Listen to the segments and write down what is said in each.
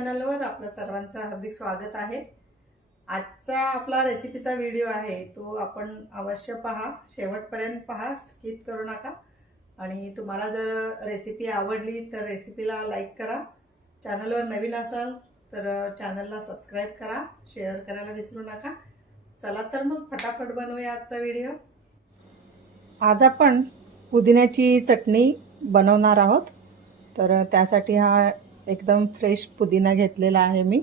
चॅनलवर आपलं सर्वांचं हार्दिक स्वागत आहे। आजचा आपला रेसिपीचा व्हिडिओ आहे तो आपण अवश्य पहा, शेवटपर्यंत पहा, स्किप करू नका। आणि तुम्हाला जर रेसिपी आवडली तर रेसिपीला लाईक करा, चॅनलवर नवीन असाल तर चॅनलला सबस्क्राइब करा, शेअर करायला विसरू नका। चला तर मग फटाफट बनवूया आजचा व्हिडिओ। आज आपण पुदिन्याची चटणी बनवणार आहोत। तर त्यासाठी हा एकदम फ्रेश पुदिना घेतलेला आहे मी।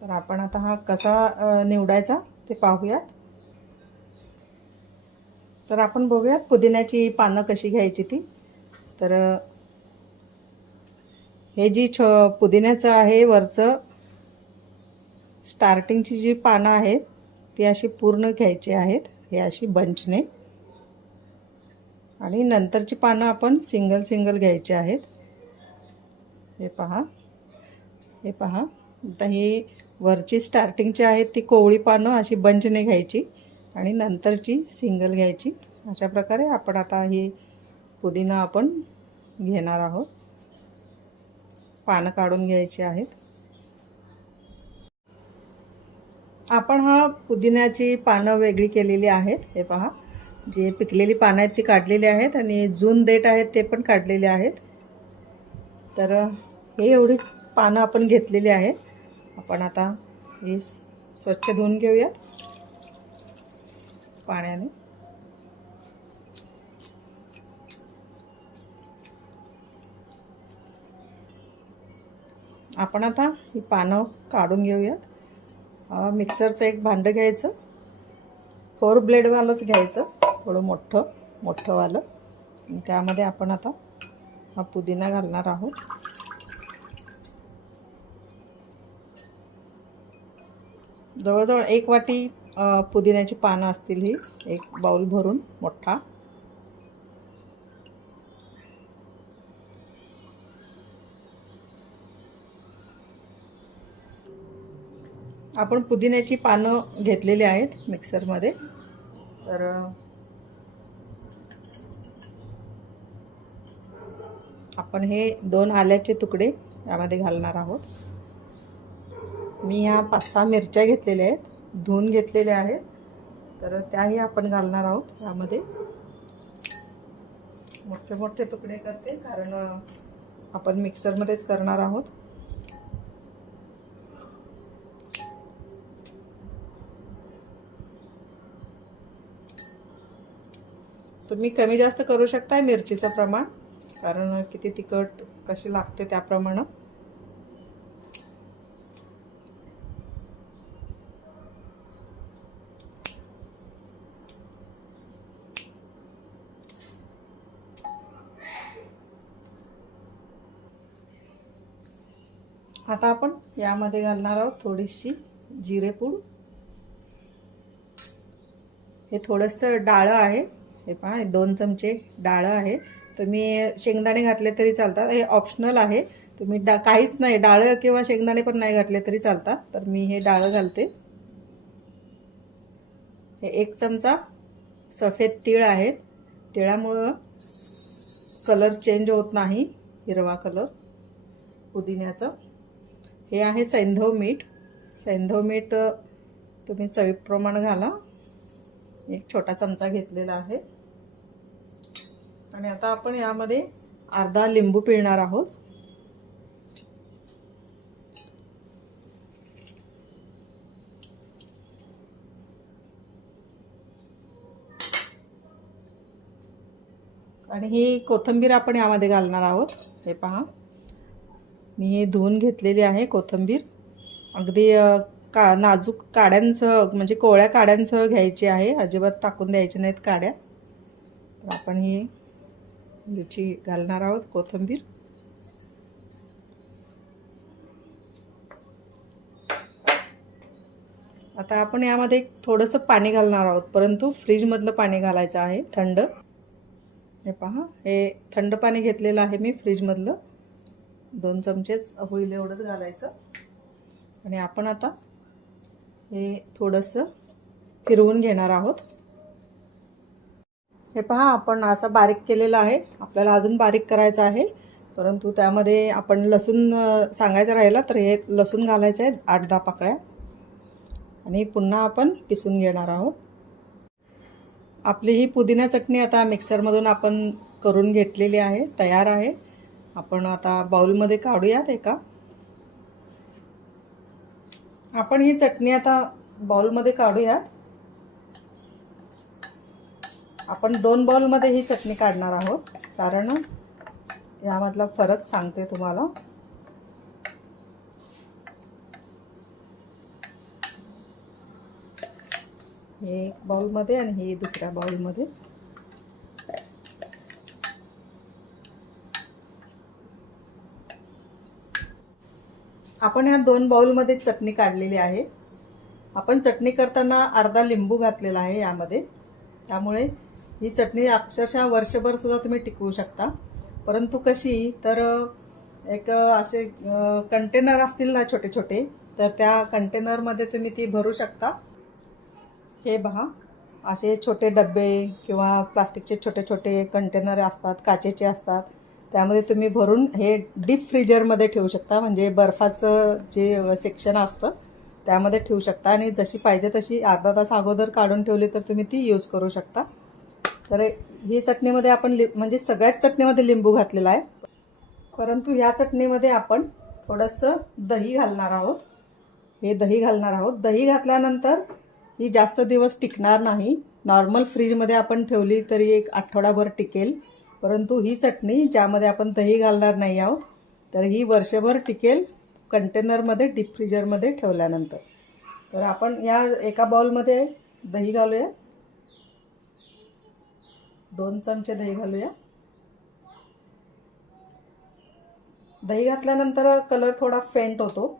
तर आपण आता हा कसा निवडायचा ते पाहूयात। तर आपण बघूयात पुदिन्याची पानं कशी घ्यायची ती। तर हे जी पुदिन्याचं आहे वरचं स्टार्टिंगची जी पानं आहेत ती अशी पूर्ण घ्यायची आहेत, हे अशी बंचने। आणि नंतरची पानं आपण सिंगल सिंगल घ्यायची आहेत। हे पहा, हे पहा। आता ही वरची स्टार्टिंगची आहेत ती कोवळी पानं अशी बंचने घ्यायची आणि नंतरची सिंगल घ्यायची। अशा प्रकारे आपण आता ही पुदिना आपण घेणार आहोत। पानं काढून घ्यायची आहेत। आपण हा पुदिन्याची पानं वेगळी केलेली आहेत। हे पहा, जे पिकलेली पानं आहेत ती काढलेली आहेत आणि जून देठ आहेत ते पण काढलेले आहेत। तर हे एवढी पानं आपण घेतलेली आहेत। आपण आता हे स्वच्छ धुवून घेऊया पाण्याने। आपण आता ही पानं काढून घेऊयात। मिक्सरचं एक भांडं घ्यायचं, 4 ब्लेडवालंच घ्यायचं, थोडं मोठंवालं। त्यामध्ये आपण आता हा पुदिना घालणार आहोत। जवळजवळ 1 वाटी पुदिन्याची पानं असतील, ही एक बाउल भरून मोठा। आपण पुदिन्याची पानं घेतलेली आहेत मिक्सरमध्ये। तर आपण हे 2 आल्याचे तुकडे यामध्ये घालणार आहोत। मी ह्या 5-6 मिरच्या घेतलेल्या आहेत, धुवून घेतलेल्या आहेत। तर त्याही आपण घालणार आहोत यामध्ये। मोठे मोठे तुकडे करते कारण आपण मिक्सरमध्येच करणार आहोत। तुम्ही कमी जास्त करू शकता मिरचीचं प्रमाण, कारण किती तिखट कशी लागते त्याप्रमाणे। आता आपण यामध्ये घालणार आहोत थोडीशी जिरेपूड। हे थोडंसं डाळ आहे, हे पहा 2 चमचे डाळ आहे। तुम्ही शेंगदाणे घातले तरी चालतात, हे ऑप्शनल आहे। तुम्ही काहीच नाही, डाळ किंवा शेंगदाणे पण नाही घातले तरी चालतात। तर मी हे डाळ घालते। हे 1 चमचा सफेद तीळ आहेत, तिळामुळे कलर चेंज होत नाही, हिरवा कलर पुदिन्याचा। हे आहे सैंधव मीठ। सैंधव मीठ तुम्ही चवीप्रमाणे घाला, 1 छोटा चमचा घेतलेला आहे। आणि आता आपण यामध्ये अर्धा लिंबू पिळणार आहोत। आणि ही कोथिंबीर आपण यामध्ये घालणार आहोत। हे पहा, मी हे धुवून घेतलेली आहे कोथिंबीर। अगदी नाजूक काड्यांसह, म्हणजे कोवळ्या काड्यांसह घ्यायची आहे, अजिबात टाकून द्यायची नाहीत काड्या। तर आपण ही मिरची घालणार आहोत, कोथिंबीर। आता आपण यामध्ये थोडंसं पाणी घालणार आहोत, परंतु फ्रीजमधलं पाणी घालायचं आहे, थंड। हे पहा, हे थंड पाणी घेतलेलं आहे मी फ्रीजमधलं, 2 चमचेच होईल एवढंच घालायचं। आणि आपण आता हे थोडंसं फिरवून घेणार आहोत। हे पहा, आपण असं बारीक केलेलं आहे, आपल्याला अजून बारीक करायचं आहे। परंतु त्यामध्ये आपण लसूण सांगायचं राहिलं तर हे लसूण घालायचं आहे 8-10 पाकळ्या आणि पुन्हा आपण पिसून घेणार आहोत. आपली ही पुदिना चटणी आता मिक्सरमधून आपण करून घेतलेली आहे, तयार आहे. आपण आता बाउलमध्ये काढूयात एका. आपण ही चटणी आता बाउलमध्ये काढूया. आपण 2 बाउलमध्ये ही चटणी काढणार आहोत, कारण यामधला फरक सांगते तुम्हाला. हे एक बाउलमध्ये आणि हे दुसऱ्या बाउलमध्ये. आपण या 2 बाउलमध्ये चटणी काढलेली आहे. आपण चटणी करताना अर्धा लिंबू घातलेला आहे यामध्ये, त्यामुळे ही चटणी अक्षरशः वर्षभर सुद्धा तुम्ही टिकवू शकता. परंतु कशी तर एक असे कंटेनर असतील ना छोटे छोटे, तर त्या कंटेनरमध्ये तुम्ही ती भरू शकता. हे पहा, असे छोटे डब्बे किंवा प्लास्टिकचे छोटे छोटे कंटेनर असतात, काचेचे असतात, त्यामध्ये तुम्ही भरून हे डीप फ्रीजरमध्ये ठेवू शकता. म्हणजे बर्फाचं जे सेक्शन असतं त्यामध्ये ठेवू शकता आणि जशी पाहिजे तशी अर्धा तास अगोदर काढून ठेवली तर तुम्ही ती यूज करू शकता. तर ही चटणीमध्ये आपण म्हणजे सगळ्याच चटणीमध्ये लिंबू घातलेला आहे, परंतु ह्या चटणीमध्ये आपण थोडंसं दही घालणार आहोत. हे दही घालणार आहोत. दही घातल्यानंतर ही जास्त दिवस टिकणार नाही. नॉर्मल फ्रीजमध्ये आपण ठेवली तरी 1 आठवडाभर टिकेल, परंतु ही चटणी ज्यामध्ये आपण दही घालणार नाही आहोत तर ही वर्षभर टिकेल कंटेनरमध्ये डीप फ्रीजरमध्ये ठेवल्यानंतर. तर आपण या एका बाउलमध्ये दही घालूया. 2 चमचे दही घालूया. दही घातल्यानंतर कलर थोडा फेंट होतो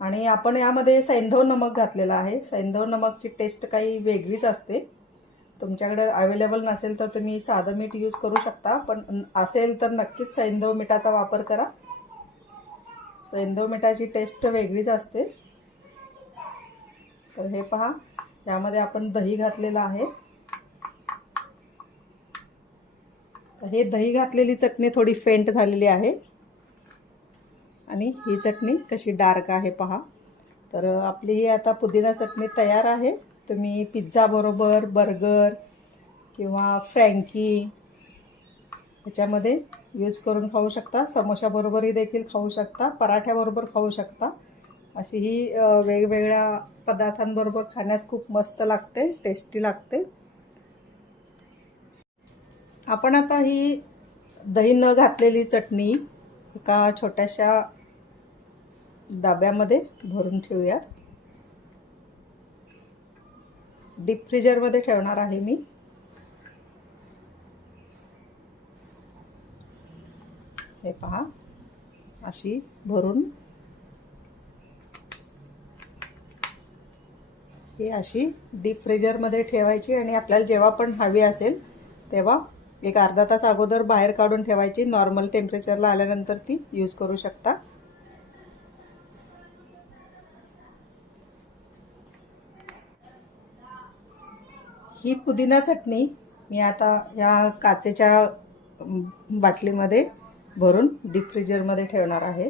आणि आपण यामध्ये सैंधव नमक घातलेला आहे. सैंधव नमकची टेस्ट काही वेगळीच असते. तुमच्याकडे अवेलेबल नसेल तर तुम्ही साधं मीठ यूज करू शकता, पण असेल तर नक्कीच सैंधव मिठाचा वापर करा. सैंधव मिठाची टेस्ट वेगळीच असते. तर हे पहा, यामध्ये आपण दही घातलेलं आहे. हे दही घातलेली चटणी थोडी फेंट झालेली आहे आणि ही चटणी कशी डार्क आहे पहा. तर आपली ही आता पुदिना चटणी तयार आहे. तुम्ही पिझ्झा बरोबर, बर्गर किंवा फ्रँकी ह्याच्यामध्ये यूज करून खाऊ शकता. समोशाबरोबरही देखील खाऊ शकता, पराठ्याबरोबर खाऊ शकता. अशी ही वेगवेगळ्या पदार्थांबरोबर खाण्यास खूप मस्त लागते, टेस्टी लागते. आपण आता ही दही न घातलेली चटणी एका छोट्याशा डब्यामध्ये भरून ठेवूया. डीप फ्रीजरमध्ये ठेवणार आहे मी. हे पहा, अशी भरून ही अशी डीप फ्रीजरमध्ये ठेवायची आणि आपल्याला जेव्हा पण हवी असेल तेव्हा एक अर्धा तास अगोदर बाहेर काढून ठेवायची. नॉर्मल टेम्परेचरला आल्यानंतर ती यूज करू शकता. ही पुदिना चटणी मी आता या काचेच्या बाटलीमध्ये भरून डीप फ्रीजरमध्ये ठेवणार आहे.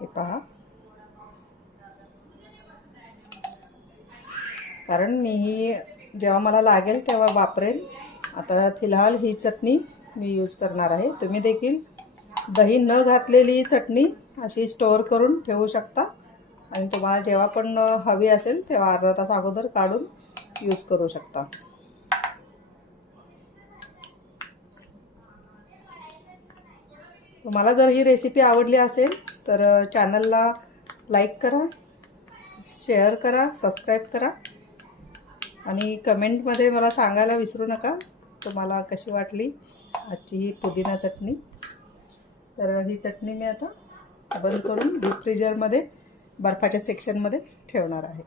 हे पहा, कारण मी ही जेव्हा मला लागेल तेव्हा वापरेल. आता फिलहाल ही चटणी मी यूज करणार आहे. तुम्ही देखील दही न घातलेली चटणी अशी स्टोअर करून ठेवू शकता आणि तुम्हाला जेव्हा पण हवी असेल तेव्हा अर्धा तास अगोदर काढून यूज करू शकता. तुम्हाला जर ही रेसिपी आवडली असेल तर चॅनलला लाईक करा, शेअर करा, सबस्क्राईब करा आणि कमेंटमध्ये मला सांगायला विसरू नका तुम्हाला कशी वाटली आजची ही पुदिना चटणी. तर ही चटणी मी आता बंद करून डीप फ्रीजरमध्ये बर्फाच्या सेक्शनमध्ये ठेवणार आहे.